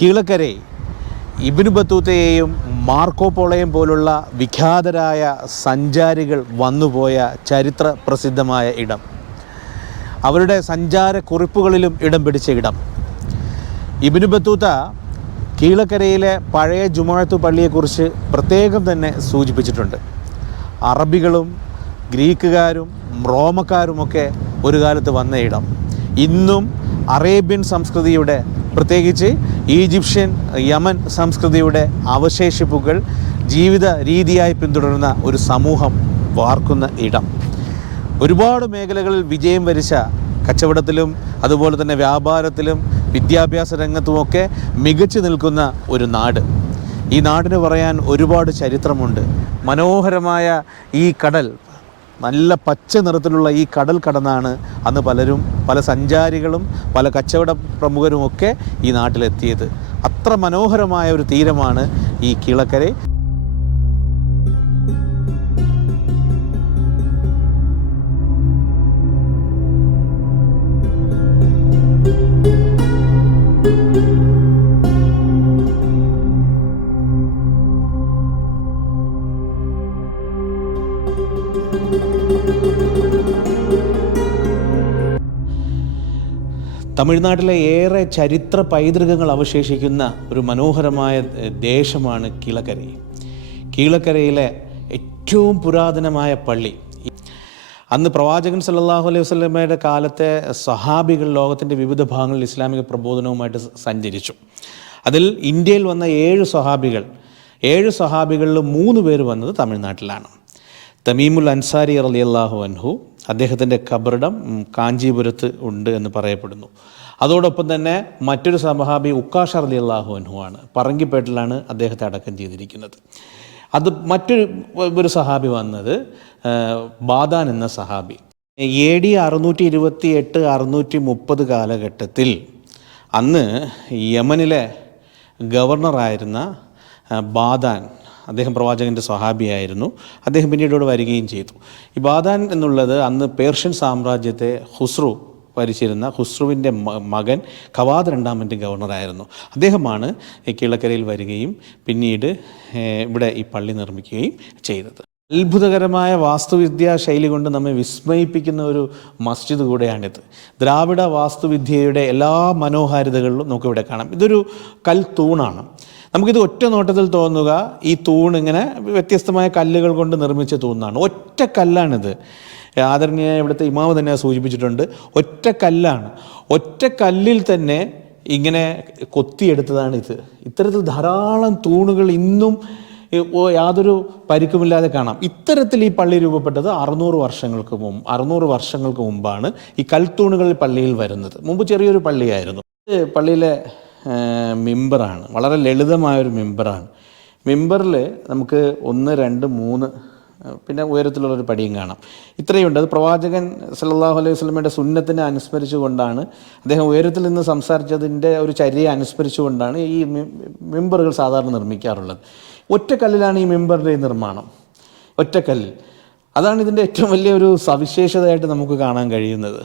കീളക്കരെ Ibnu ബത്തൂത്തയെയും Marco പോളോയെയും പോലുള്ള വിഖ്യാതരായ സഞ്ചാരികൾ വന്നുപോയ ചരിത്ര പ്രസിദ്ധമായ ഇടം, അവരുടെ സഞ്ചാരക്കുറിപ്പുകളിലും ഇടം പിടിച്ച ഇടം. ഇബ്നു ബത്തൂത്ത കീളക്കരയിലെ പഴയ ജുമുഅത്ത് പള്ളിയെക്കുറിച്ച് പ്രത്യേകം തന്നെ സൂചിപ്പിച്ചിട്ടുണ്ട്. അറബികളും ഗ്രീക്കുകാരും റോമക്കാരുമൊക്കെ ഒരു കാലത്ത് വന്ന ഇടം ഇന്നും അറേബ്യൻ സംസ്കൃതിയുടെ, പ്രത്യേകിച്ച് ഈജിപ്ഷ്യൻ യമൻ സംസ്കൃതിയുടെ അവശേഷിപ്പുകൾ ജീവിത രീതിയായി പിന്തുടരുന്ന ഒരു സമൂഹം വാർക്കുന്ന ഇടം. ഒരുപാട് മേഖലകളിൽ വിജയം വരിച്ച, കച്ചവടത്തിലും അതുപോലെ തന്നെ വ്യാപാരത്തിലും വിദ്യാഭ്യാസ രംഗത്തുമൊക്കെ മികച്ചു നിൽക്കുന്ന ഒരു നാട്. ഈ നാടിന് പറയാൻ ഒരുപാട് ചരിത്രമുണ്ട്. മനോഹരമായ ഈ കടൽ, നല്ല പച്ച നിറത്തിലുള്ള ഈ കടൽ കടന്നാണ് അന്ന് പല സഞ്ചാരികളും പല കച്ചവട പ്രമുഖരുമൊക്കെ ഈ നാട്ടിലെത്തിയത്. അത്ര മനോഹരമായ ഒരു തീരമാണ് ഈ കീളക്കരെ. തമിഴ്നാട്ടിലെ ഏറെ ചരിത്ര പൈതൃകങ്ങൾ അവശേഷിക്കുന്ന ഒരു മനോഹരമായ ദേശമാണ് കീളക്കരെ. കീളക്കരയിലെ ഏറ്റവും പുരാതനമായ പള്ളി. അന്ന് പ്രവാചകൻ സല്ലല്ലാഹു അലൈഹി വസല്ലമയുടെ കാലത്തെ സഹാബികൾ ലോകത്തിൻ്റെ വിവിധ ഭാഗങ്ങളിൽ ഇസ്ലാമിക പ്രബോധനവുമായിട്ട് സഞ്ചരിച്ചു. അതിൽ ഇന്ത്യയിൽ വന്ന 7 സഹാബികളിൽ 3 പേര് വന്നത് തമിഴ്നാട്ടിലാണ്. തമീമുൽ അൻസാരി റളിയല്ലാഹു അൻഹു, അദ്ദേഹത്തിൻ്റെ ഖബറിടം കാഞ്ചീപുരത്ത് ഉണ്ട് എന്ന് പറയപ്പെടുന്നു. അതോടൊപ്പം തന്നെ മറ്റൊരു സഹാബി ഉക്കാഷ റളിയല്ലാഹു അൻഹു ആണ്. പറങ്കിപ്പേട്ടിലാണ് അദ്ദേഹത്തെ അടക്കം ചെയ്തിരിക്കുന്നത്. അത് മറ്റൊരു സഹാബി വന്നത് ബാദാൻ എന്ന സഹാബി. AD 628-630 കാലഘട്ടത്തിൽ അന്ന് യമനിലെ ഗവർണറായിരുന്ന ബാദാൻ, അദ്ദേഹം പ്രവാചകൻ്റെ സ്വഹാബിയായിരുന്നു. അദ്ദേഹം പിന്നീട് ഇവിടെ വരികയും ചെയ്തു. ഈ ബാദാൻ എന്നുള്ളത് അന്ന് പേർഷ്യൻ സാമ്രാജ്യത്തെ ഭരിച്ചിരുന്ന ഹുസ്രുവിൻ്റെ മകൻ ഖവാദ് രണ്ടാമൻ്റെ ഗവർണറായിരുന്നു. അദ്ദേഹമാണ് കീളക്കരയിൽ വരികയും പിന്നീട് ഇവിടെ ഈ പള്ളി നിർമ്മിക്കുകയും ചെയ്തത്. അത്ഭുതകരമായ വാസ്തുവിദ്യാ ശൈലി കൊണ്ട് നമ്മെ വിസ്മയിപ്പിക്കുന്ന ഒരു മസ്ജിദ് കൂടെയാണിത്. ദ്രാവിഡ വാസ്തുവിദ്യയുടെ എല്ലാ മനോഹാരിതകളിലും നമുക്കിവിടെ കാണാം. ഇതൊരു കൽത്തൂണാണ്. നമുക്കിത് ഒറ്റ നോട്ടത്തിൽ തോന്നുക ഈ തൂൺ ഇങ്ങനെ വ്യത്യസ്തമായ കല്ലുകൾ കൊണ്ട് നിർമ്മിച്ച തൂണാണ്. ഒറ്റ കല്ലാണിത്. ആദരണീയ ഇവിടുത്തെ ഇമാമ് തന്നെ സൂചിപ്പിച്ചിട്ടുണ്ട്, ഒറ്റ കല്ലാണ്. ഒറ്റ കല്ലിൽ തന്നെ ഇങ്ങനെ കൊത്തിയെടുത്തതാണിത്. ഇത്തരത്തിൽ ധാരാളം തൂണുകൾ ഇന്നും യാതൊരു പരിക്കുമില്ലാതെ കാണാം. ഇത്തരത്തിൽ ഈ പള്ളി രൂപപ്പെട്ടത് 600 വർഷങ്ങൾക്ക് മുമ്പാണ് ഈ കൽത്തൂണുകൾ പള്ളിയിൽ വരുന്നത്. മുമ്പ് ചെറിയൊരു പള്ളിയായിരുന്നു. പള്ളിയിലെ മിമ്പറാണ്, വളരെ ലളിതമായൊരു മിമ്പറാണ്. മിമ്പറിൽ നമുക്ക് 1, 2, 3 പിന്നെ ഉയരത്തിലുള്ളൊരു പടിയും കാണാം. ഇത്രയുണ്ട്. അത് പ്രവാചകൻ സല്ലല്ലാഹു അലൈഹി വസല്ലമയുടെ സുന്നത്തിനെ അനുസ്മരിച്ചുകൊണ്ടാണ്, അദ്ദേഹം ഉയരത്തിൽ നിന്ന് സംസാരിച്ചതിൻ്റെ ഒരു ചര്യയെ അനുസ്മരിച്ചുകൊണ്ടാണ് ഈ മിമ്പറുകൾ സാധാരണ നിർമ്മിക്കാറുള്ളത്. ഒറ്റക്കല്ലിലാണ് ഈ മിമ്പറിൻ്റെ നിർമ്മാണം, ഒറ്റക്കല്ലിൽ. അതാണ് ഇതിൻ്റെ ഏറ്റവും വലിയൊരു സവിശേഷതയായിട്ട് നമുക്ക് കാണാൻ കഴിയുന്നത്.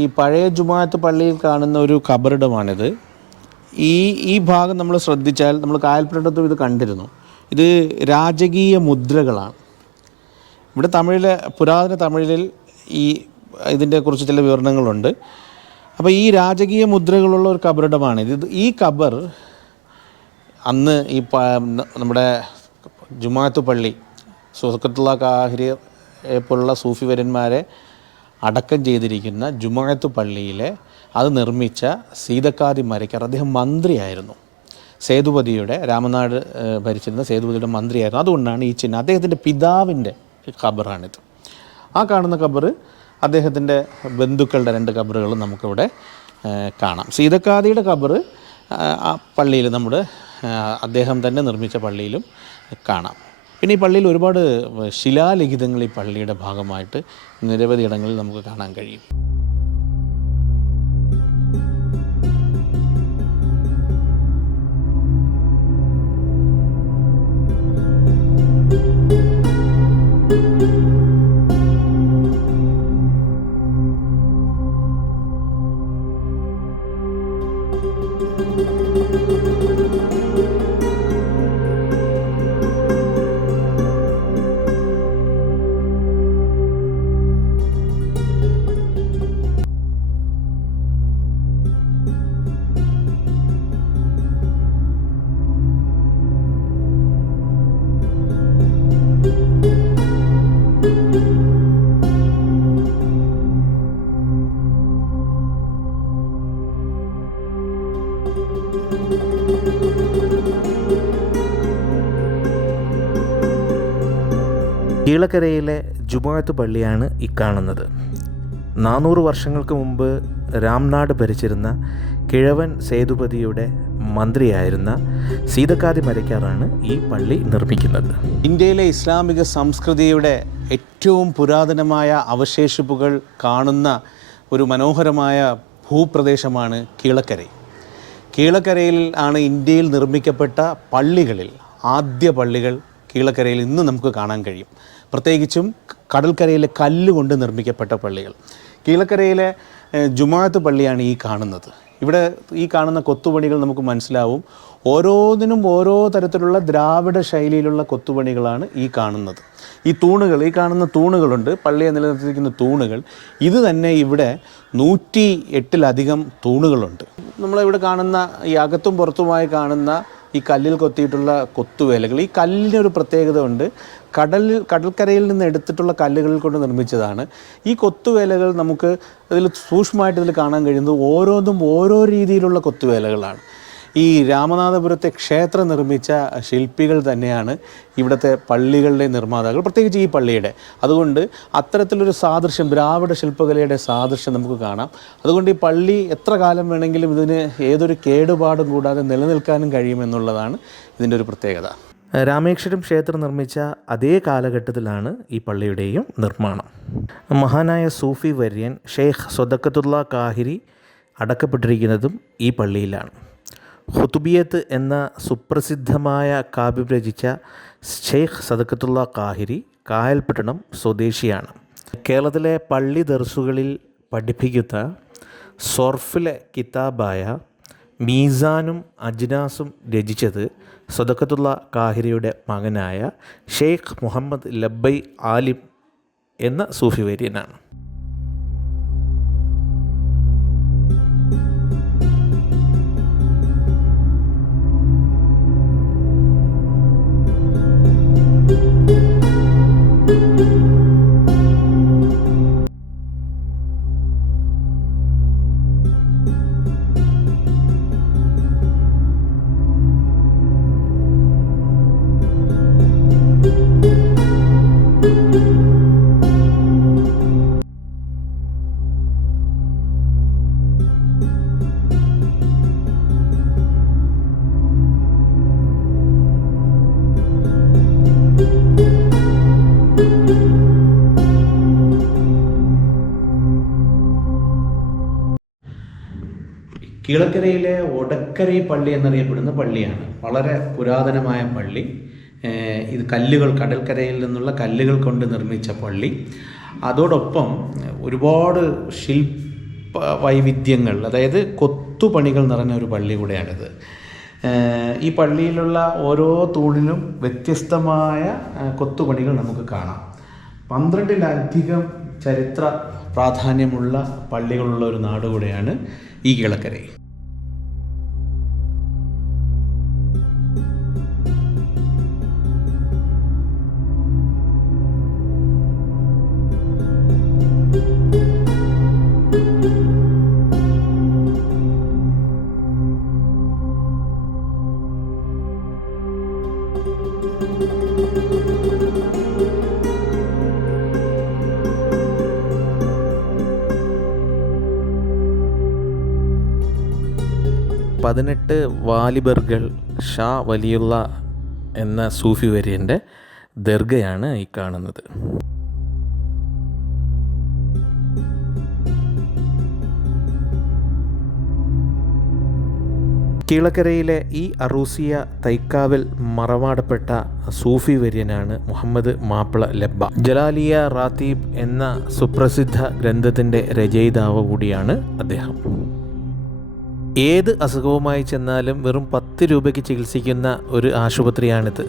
ഈ പഴയ ജുമുഅത്ത് പള്ളിയിൽ കാണുന്ന ഒരു ഖബറിടമാണിത്. ഈ ഭാഗം നമ്മൾ ശ്രദ്ധിച്ചാൽ, നമ്മൾ കായൽപ്പറ്റത്തും ഇത് കണ്ടിരുന്നു, ഇത് രാജകീയ മുദ്രകളാണ്. ഇവിടെ പുരാതന തമിഴിൽ ഇതിൻ്റെ കുറിച്ച് ചില വിവരണങ്ങളുണ്ട്. അപ്പോൾ ഈ രാജകീയ മുദ്രകളുള്ള ഒരു ഖബറിടമാണ് ഇത്. ഈ ഖബർ അന്ന് നമ്മുടെ ജുമുഅത്ത് പള്ളി, സുഹക്കത്തുള്ള കാഹിരിയെ പോലുള്ള സൂഫി വര്യന്മാരെ അടക്കം ചെയ്തിരിക്കുന്ന ജുമുഅത്ത് പള്ളിയിലെ അത് നിർമ്മിച്ച സീതക്കാതി മരയ്ക്കർ, അദ്ദേഹം മന്ത്രിയായിരുന്നു. സേതുപതിയുടെ, രാമനാട് ഭരിച്ചിരുന്ന സേതുപതിയുടെ മന്ത്രിയായിരുന്നു. അതുകൊണ്ടാണ് ഈ ചിഹ്നം. അദ്ദേഹത്തിൻ്റെ പിതാവിൻ്റെ ഖബറാണിത്. ആ കാണുന്ന ഖബർ അദ്ദേഹത്തിൻ്റെ ബന്ധുക്കളുടെ 2 ഖബറുകളും നമുക്കിവിടെ കാണാം. സീതക്കാതിയുടെ ഖബർ ആ പള്ളിയിൽ അദ്ദേഹം തന്നെ നിർമ്മിച്ച പള്ളിയിലും കാണാം. പിന്നെ ഈ പള്ളിയിൽ ഒരുപാട് ശിലാലിഖിതങ്ങൾ ഈ പള്ളിയുടെ ഭാഗമായിട്ട് നിരവധി ഇടങ്ങളിൽ നമുക്ക് കാണാൻ കഴിയും. കീഴക്കരയിലെ ജുമുഅത്ത് പള്ളിയാണ് ഈ കാണുന്നത്. 400 വർഷങ്ങൾക്ക് മുമ്പ് രാംനാട് ഭരിച്ചിരുന്ന കിഴവൻ സേതുപതിയുടെ മന്ത്രിയായിരുന്ന സീതക്കാതി മരയ്ക്കാറാണ് ഈ പള്ളി നിർമ്മിക്കുന്നത്. ഇന്ത്യയിലെ ഇസ്ലാമിക സംസ്കൃതിയുടെ ഏറ്റവും പുരാതനമായ അവശേഷിപ്പുകൾ കാണുന്ന ഒരു മനോഹരമായ ഭൂപ്രദേശമാണ് കീഴക്കര. കീഴക്കരയിൽ ആണ് ഇന്ത്യയിൽ നിർമ്മിക്കപ്പെട്ട പള്ളികളിൽ ആദ്യ പള്ളികൾ കീഴക്കരയിൽ ഇന്ന് നമുക്ക് കാണാൻ കഴിയും. പ്രത്യേകിച്ചും കടൽക്കരയിലെ കല്ലുകൊണ്ട് നിർമ്മിക്കപ്പെട്ട പള്ളികൾ. കീഴക്കരയിലെ ജുമുഅത്ത് പള്ളിയാണ് ഈ കാണുന്നത്. ഇവിടെ ഈ കാണുന്ന കൊത്തുപണികൾ നമുക്ക് മനസ്സിലാവും. ഓരോന്നിനും ഓരോ തരത്തിലുള്ള ദ്രാവിഡ ശൈലിയിലുള്ള കൊത്തുപണികളാണ് ഈ കാണുന്നത്. ഈ തൂണുകൾ, ഈ കാണുന്ന തൂണുകളുണ്ട്, പള്ളിയെ നിലനിർത്തിയിരിക്കുന്ന തൂണുകൾ. ഇത് തന്നെ ഇവിടെ 108-ലധികം തൂണുകളുണ്ട്. നമ്മളിവിടെ കാണുന്ന ഈ അകത്തും പുറത്തുമായി കാണുന്ന ഈ കല്ലിൽ കൊത്തിയിട്ടുള്ള കൊത്തുവേലകൾ, ഈ കല്ലിനൊരു പ്രത്യേകത ഉണ്ട്. കടൽക്കരയിൽ നിന്ന് എടുത്തിട്ടുള്ള കല്ലുകളിൽ കൊണ്ട് നിർമ്മിച്ചതാണ്. ഈ കൊത്തുവേലകൾ നമുക്ക് ഇതിൽ സൂക്ഷ്മമായിട്ട് ഇതിൽ കാണാൻ കഴിയുന്നത് ഓരോന്നും ഓരോ രീതിയിലുള്ള കൊത്തുവേലകളാണ്. ഈ രാമനാഥപുരത്തെ ക്ഷേത്രം നിർമ്മിച്ച ശില്പികൾ തന്നെയാണ് ഇവിടുത്തെ പള്ളികളുടെ നിർമ്മാതാക്കൾ, പ്രത്യേകിച്ച് ഈ പള്ളിയുടെ. അതുകൊണ്ട് അത്തരത്തിലൊരു സാദൃശ്യം, ദ്രാവിഡ ശില്പകലയുടെ സാദൃശ്യം നമുക്ക് കാണാം. അതുകൊണ്ട് ഈ പള്ളി എത്ര കാലം വേണമെങ്കിലും ഇതിന് ഏതൊരു കേടുപാടും കൂടാതെ നിലനിൽക്കാനും കഴിയുമെന്നുള്ളതാണ് ഇതിൻ്റെ ഒരു പ്രത്യേകത. രാമേശ്വരം ക്ഷേത്രം നിർമ്മിച്ച അതേ കാലഘട്ടത്തിലാണ് ഈ പള്ളിയുടെയും നിർമ്മാണം. മഹാനായ സൂഫി വര്യൻ ഷെയ്ഖ് സ്വദക്കത്തുള്ള കാഹിരി അടക്കപ്പെട്ടിരിക്കുന്നതും ഈ പള്ളിയിലാണ്. ഖുതുബിയത്ത് എന്ന സുപ്രസിദ്ധമായ കാവ്യം രചിച്ച ഷെയ്ഖ് സദക്കത്തുള്ള കാഹിരി കായൽപട്ടണം സ്വദേശിയാണ്. കേരളത്തിലെ പള്ളി ദർസുകളിൽ പഠിപ്പിക്കുന്ന സൊർഫിലെ കിതാബായ മീസാനും അജ്നാസും രചിച്ചത് സദക്കത്തുള്ള കാഹിരിയുടെ മകനായ ഷെയ്ഖ് മുഹമ്മദ് ലബ്ബൈ ആലിം എന്ന സൂഫി വര്യനാണ്. കീഴക്കരയിലെ ഒടക്കരൈ പള്ളി എന്നറിയപ്പെടുന്ന പള്ളിയാണ്. വളരെ പുരാതനമായ പള്ളി. ഇത് കല്ലുകൾ, കടൽക്കരയിൽ നിന്നുള്ള കല്ലുകൾ കൊണ്ട് നിർമ്മിച്ച പള്ളി. അതോടൊപ്പം ഒരുപാട് ശില്പ വൈവിധ്യങ്ങൾ, അതായത് കൊത്തുപണികൾ നിറഞ്ഞ ഒരു പള്ളി കൂടെയാണിത്. ഈ പള്ളിയിലുള്ള ഓരോ തൂണിലും വ്യത്യസ്തമായ കൊത്തുപണികൾ നമുക്ക് കാണാം. 12-ലധികം ചരിത്ര പ്രാധാന്യമുള്ള പള്ളികളുള്ള ഒരു നാട് കൂടെയാണ് ഈ കീഴക്കര. പതിനെട്ട് വാലിബർകൾ ഷാ വലിയുള്ള എന്ന സൂഫി വര്യൻ്റെ ദർഗയാണ് ഈ കാണുന്നത്. കീഴക്കരയിലെ ഈ അറൂസിയ തൈക്കാവിൽ മറമാടപ്പെട്ട സൂഫി വര്യനാണ് മുഹമ്മദ് മാപ്പിള ലബ്ബ. ജലാലിയ റാത്തീബ് എന്ന സുപ്രസിദ്ധ ഗ്രന്ഥത്തിൻ്റെ രചയിതാവ് കൂടിയാണ് അദ്ദേഹം. ഏത് അസുഖവുമായി ചെന്നാലും വെറും 10 രൂപയ്ക്ക് ചികിത്സിക്കുന്ന ഒരു ആശുപത്രിയാണിത്.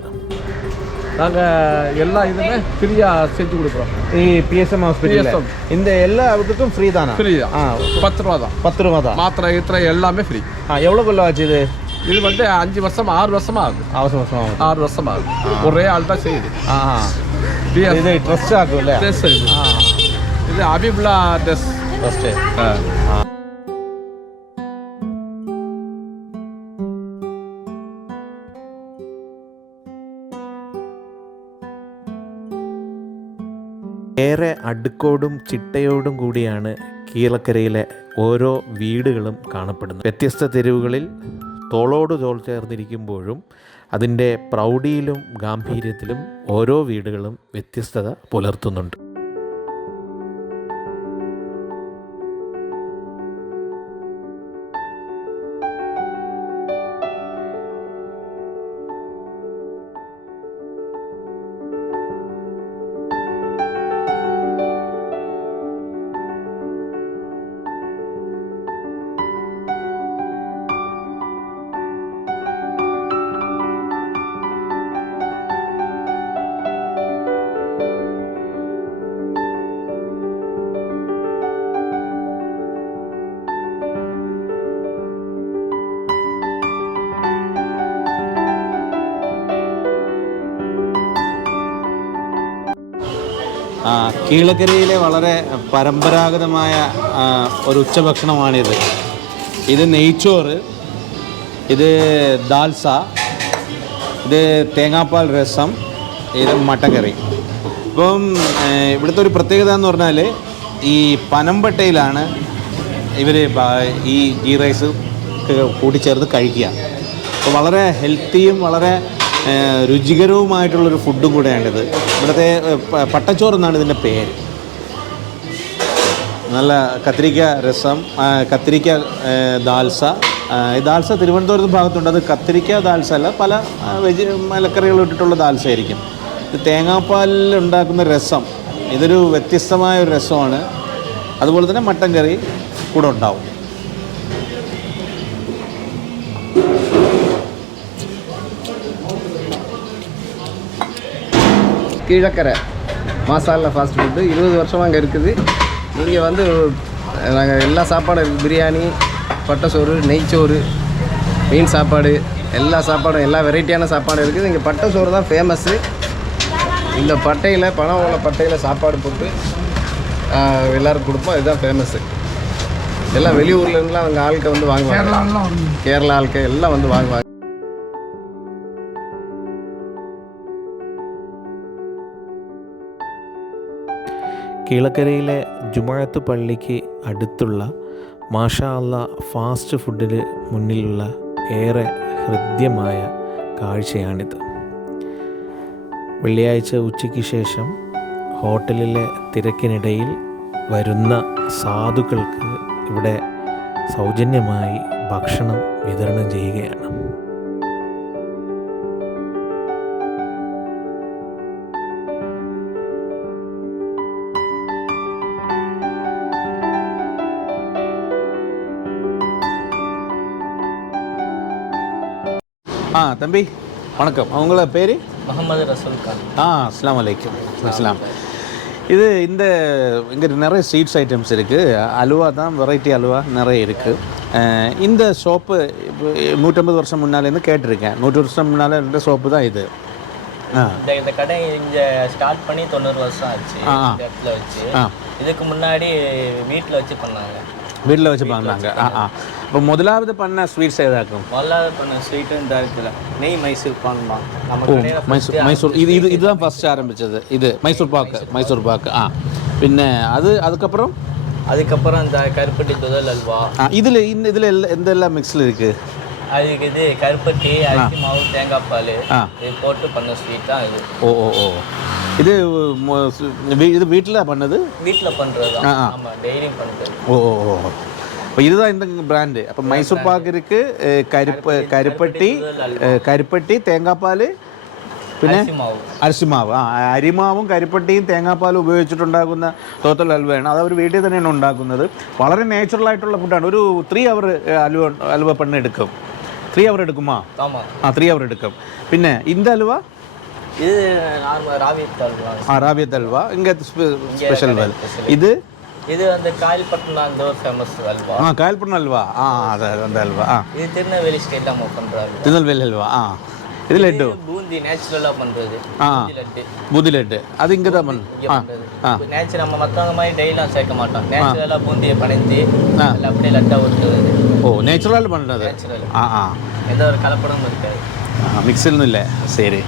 எல்லா இதுமே ஃப்ரீயா செஞ்சு கொடுக்குறோம். PSM ஹாஸ்பிட்டல் இந்த எல்லா இதுக்கும் ஃப்ரீ தானா? ஃப்ரீ தான். 10 ரூபா தான். 10 ரூபா தான். மாத்திரை இத்திரை எல்லாமே ஃப்ரீ. எவ்வளோ கொள்ள ஆச்சு இது? இது வந்து 5 வருஷம் 6 வருஷமா ஆகுது. 6 வருஷம் ஆகுது. ஒரே ஆள் தான் செய்யுது. இது ட்ரஸ்ட் ஆகும்ல? ட்ரஸ்ட் இது அபிபுல்லா ட்ரஸ்ட். ഏറെ അടുക്കോടും ചിട്ടയോടും കൂടിയാണ് കീഴക്കരയിലെ ഓരോ വീടുകളും കാണപ്പെടുന്നത്. വ്യത്യസ്ത തെരുവുകളിൽ തോളോട് തോൾ ചേർന്നിരിക്കുമ്പോഴും അതിൻ്റെ പ്രൗഢിയിലും ഗാംഭീര്യത്തിലും ഓരോ വീടുകളും വ്യത്യസ്തത പുലർത്തുന്നുണ്ട്. കീഴക്കരയിലെ വളരെ പരമ്പരാഗതമായ ഒരു ഉച്ചഭക്ഷണമാണിത്. ഇത് നെയ്ച്ചോറ്, ഇത് ദാൽസ, ഇത് തേങ്ങാപ്പാൽ രസം, ഇത് മട്ടൻ കറി. ഇപ്പം ഇവിടുത്തെ ഒരു പ്രത്യേകത എന്ന് പറഞ്ഞാൽ ഈ പനമ്പട്ടയിലാണ് ഇവർ ഈ ഗീ റൈസ് കൂട്ടിച്ചേർത്ത് കഴിക്കുക. അപ്പോൾ വളരെ ഹെൽത്തിയും വളരെ രുചികരവുമായിട്ടുള്ളൊരു ഫുഡും കൂടെയാണിത്. ഇവിടുത്തെ പട്ടച്ചോറ് എന്നാണ് ഇതിൻ്റെ പേര്. നല്ല കത്തിരിക്ക രസം, കത്തിരിക്ക ദാൽസ. ഈ ദാൽസ തിരുവനന്തപുരത്ത് ഭാഗത്തുണ്ട്. അത് കത്തിരിക്ക ദാൽസ അല്ല, പല മലക്കറികൾ ഇട്ടിട്ടുള്ള ദാൽസ ആയിരിക്കും. ഇത് തേങ്ങാപ്പാലിൽ ഉണ്ടാക്കുന്ന രസം, ഇതൊരു വ്യത്യസ്തമായ ഒരു രസമാണ്. അതുപോലെ തന്നെ മട്ടൻ കറി കൂടെ ഉണ്ടാവും. கீழக்கரை மசாலா ஃபாஸ்ட் ஃபுட்டு 20 வருஷமாக அங்கே இருக்குது. இங்கே வந்து நாங்கள் எல்லா சாப்பாடும், பிரியாணி, பட்டைச்சோறு, நெய்ச்சோறு, மீன் சாப்பாடு, எல்லா சாப்பாடும், எல்லா வெரைட்டியான சாப்பாடும் இருக்குது. இங்கே பட்டைச்சோறு தான் ஃபேமஸ்ஸு. இந்த பட்டையில், பணம் உள்ள பட்டையில் சாப்பாடு போட்டு எல்லோரும் கொடுப்போம். இதுதான் ஃபேமஸ்ஸு. எல்லாம் வெளியூர்லேருந்துலாம் அவங்க ஆட்கள் வந்து வாங்குவாங்க. கேரளா ஆட்கள் எல்லாம் வந்து வாங்குவாங்க. കീഴക്കരയിലെ ജുമാഅത്ത് പള്ളിക്ക് അടുത്തുള്ള മാഷാ അല്ലാ ഫാസ്റ്റ് ഫുഡിന് മുന്നിലുള്ള ഏറെ ഹൃദ്യമായ കാഴ്ചയാണിത്. വെള്ളിയാഴ്ച ഉച്ചയ്ക്ക് ശേഷം ഹോട്ടലിലെ തിരക്കിനിടയിൽ വരുന്ന സാധുക്കൾക്ക് ഇവിടെ സൗജന്യമായി ഭക്ഷണം വിതരണം ചെയ്യുകയാണ്. தம்பி வணக்கம். அவங்கள பேர்? முகமது ரசூல் கான். அஸ்ஸலாமு அலைக்கும். அஸ்ஸலாம். இது இங்கே நிறைய ஸ்வீட்ஸ் ஐட்டம்ஸ் இருக்குது. அலுவா தான், வெரைட்டி அலுவா நிறைய இருக்குது. இந்த ஷாப்பு 150 வருஷம் முன்னாலேருந்து கேட்டிருக்கேன். 100 வருஷம் முன்னால் இருந்த ஷாப்பு தான் இது. இந்த கடை இங்கே ஸ்டார்ட் பண்ணி 90 வருஷம் ஆச்சு. இந்த இடத்துல வச்சு இதுக்கு முன்னாடி வீட்டில் வச்சு பண்ணாங்க. வீட்டில் வச்சு பண்ணாங்க. இப்போ முதலாவது பண்ண ஸ்வீட்ஸ் ஏதாக்கும்? முதலாவது பண்ண ஸ்வீட்டு இந்த இடத்துல நெய் மைசூர் பான்பா. மைசூர் இதுதான் ஃபஸ்ட்டு ஆரம்பித்தது. இது மைசூர் பாக்கு. பின்ன அதுக்கப்புறம் இந்த கருப்பட்டி துதல் அல்வா. இதில் எந்த எல்லாம் மிக்ஸில் இருக்குது? அதுக்கு இது கருப்பட்டி, அரிசி மாவு, தேங்காய் பால் இது போட்டு பண்ண ஸ்வீட் தான் இது. ஓ இது வீட்டில் பண்ணது? வீட்டில் பண்ணுறது தான். ஆமாம், டெய்லியும் பண்ணுறது. ஓ இப்போ இதுதான் இந்த பிராண்டு. அப்போ மைசூர் பாக்கு இருக்குது, கருப்பட்டி, தேங்காய் பால், പിന്നെ അരിസിമാവ്. അരിമാവും കരിപ്പട്ടിയും തേങ്ങാപ്പാലും ഉപയോഗിച്ചിട്ടുണ്ടാക്കുന്ന തോത്തൽ ഹൽവയാണ്. അത് അവർ വീട്ടിൽ തന്നെയാണ് ഉണ്ടാക്കുന്നത്. വളരെ നാച്ചുറൽ ആയിട്ടുള്ള ഫുഡാണ്. ഒരു 3 അവർ ഹൽവ പണ്ണ് എടുക്കും. 3 അവർ എടുക്കുമോ? 3 അവർ എടുക്കും. പിന്നെ இந்த ഹൽവ இது ராவியத் அல்வா. ராவியத் அல்வா இங்கே ஸ்பெஷல் வெல். இது அந்த காயல்பட்டினம் அந்த ஒரு ஃபேமஸ் அல்வா. காயல்பட்டினம் அல்வா. அது அந்த அல்வா. இது திருநெல்வேலி ஸ்டைலில் நம்ம பண்ணுறாங்க. திருநெல்வேலி அல்வா. இது லட்டு பூந்தி நேச்சுரலாக பண்ணுறது. பூந்தி லட்டு அது இங்கே தான் பண்ணுறது. நேச்சுரல் நம்ம மற்றவங்க மாதிரி டெய்லாம் சேர்க்க மாட்டோம். நேச்சுரலாக பூந்தியை படைந்து அப்படியே லட்டாக ஊற்றுறது. ஓ, நேச்சுரலாக பண்ணுறது. நேச்சுரல். எந்த ஒரு கலப்படமும் இருக்காது. மிக்ஸில்னு இல்லை. சரி.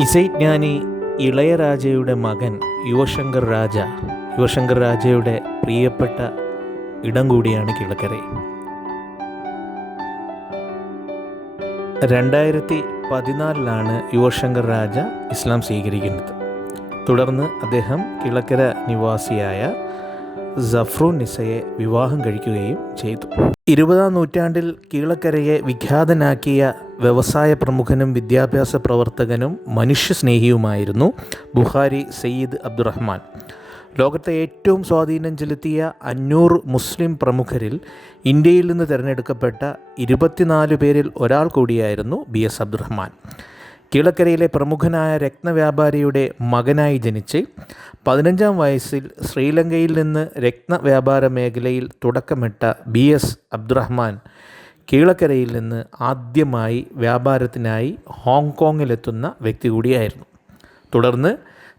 ഇസൈജ്ഞാനി ഇളയരാജയുടെ മകൻ യുവശങ്കർ രാജയുടെ പ്രിയപ്പെട്ട ഇടം കൂടിയാണ് കിഴക്കര. 2014 യുവശങ്കർ രാജ ഇസ്ലാം സ്വീകരിക്കുന്നത്. തുടർന്ന് അദ്ദേഹം കിഴക്കര നിവാസിയായ സഫ്രൂൻ നിസയെ വിവാഹം കഴിക്കുകയും ചെയ്തു. 20-ാം നൂറ്റാണ്ടിൽ കീഴക്കരയെ വിഖ്യാതനാക്കിയ വ്യവസായ പ്രമുഖനും വിദ്യാഭ്യാസ പ്രവർത്തകനും മനുഷ്യസ്നേഹിയുമായിരുന്നു ബുഖാരി സയ്യിദ് അബ്ദുറഹ്മാൻ. ലോകത്തെ ഏറ്റവും സ്വാധീനം ചെലുത്തിയ 500 മുസ്ലിം പ്രമുഖരിൽ ഇന്ത്യയിൽ നിന്ന് തിരഞ്ഞെടുക്കപ്പെട്ട 24 പേരിൽ ഒരാൾ കൂടിയായിരുന്നു BS അബ്ദുറഹ്മാൻ. കീഴക്കരയിലെ പ്രമുഖനായ രത്നവ്യാപാരിയുടെ മകനായി ജനിച്ച് 15-ാം വയസ്സിൽ ശ്രീലങ്കയിൽ നിന്ന് രത്നവ്യാപാര മേഖലയിൽ തുടക്കമിട്ട BS അബ്ദുറഹ്മാൻ കീഴക്കരയിൽ നിന്ന് ആദ്യമായി വ്യാപാരത്തിനായി ഹോങ്കോങ്ങിലെത്തുന്ന വ്യക്തി കൂടിയായിരുന്നു. തുടർന്ന്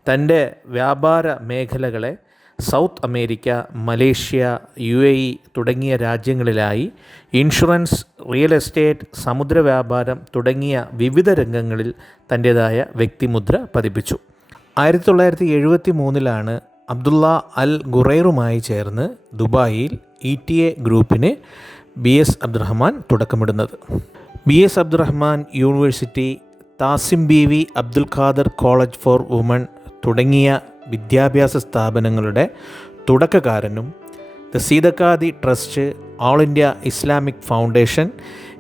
തൻ്റെ വ്യാപാര മേഖലകളെ സൗത്ത് അമേരിക്ക, മലേഷ്യ, UAE തുടങ്ങിയ രാജ്യങ്ങളിലായി ഇൻഷുറൻസ്, റിയൽ എസ്റ്റേറ്റ്, സമുദ്ര വ്യാപാരം തുടങ്ങിയ വിവിധ രംഗങ്ങളിൽ തൻ്റേതായ വ്യക്തിമുദ്ര പതിപ്പിച്ചു. 1973 അബ്ദുള്ള അൽ ഖുറൈറുമായി ചേർന്ന് ദുബായിൽ ETA ഗ്രൂപ്പിന് BS അബ്ദുറഹ്മാൻ തുടക്കമിടുന്നത്. BS Abdurahman university, Thasim Beevi Abdul Khader college for women തുടങ്ങിയ വിദ്യാഭ്യാസ സ്ഥാപനങ്ങളുടെ തുടക്കക്കാരനും the Seethakathi trust, all India Islamic foundation,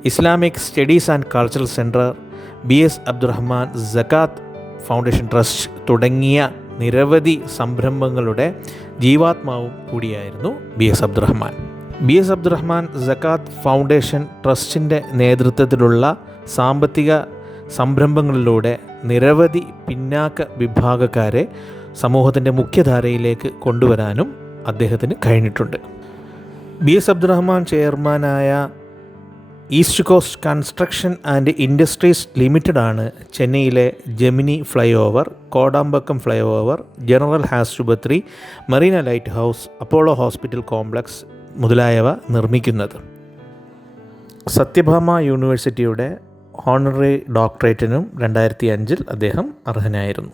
Islamic studies and cultural centre, BS Abdurahman Zakat foundation trust തുടങ്ങിയ നിരവധി സംരംഭങ്ങളുടെ ജീവാത്മാവും കൂടിയായിരുന്നു BS Abdurahman. BS Abdurahman Zakat foundation ട്രസ്റ്റിൻ്റെ നേതൃത്വത്തിലുള്ള സാമ്പത്തിക സംരംഭങ്ങളിലൂടെ നിരവധി പിന്നാക്ക വിഭാഗക്കാരെ സമൂഹത്തിൻ്റെ മുഖ്യധാരയിലേക്ക് കൊണ്ടുവരാനും അദ്ദേഹത്തിന് കഴിഞ്ഞിട്ടുണ്ട്. BS അബ്ദുറഹ്മാൻ ചെയർമാനായ East Coast construction and industries ലിമിറ്റഡാണ് ചെന്നൈയിലെ Gemini flyover, Kodambakkam flyover, general ആശുപത്രി, Marina lighthouse, Apollo hospital complex മുതലായവ നിർമ്മിക്കുന്നത്. സത്യഭാമ യൂണിവേഴ്സിറ്റിയുടെ ഹോണററി ഡോക്ടറേറ്റിനും 2005 അദ്ദേഹം അർഹനായിരുന്നു.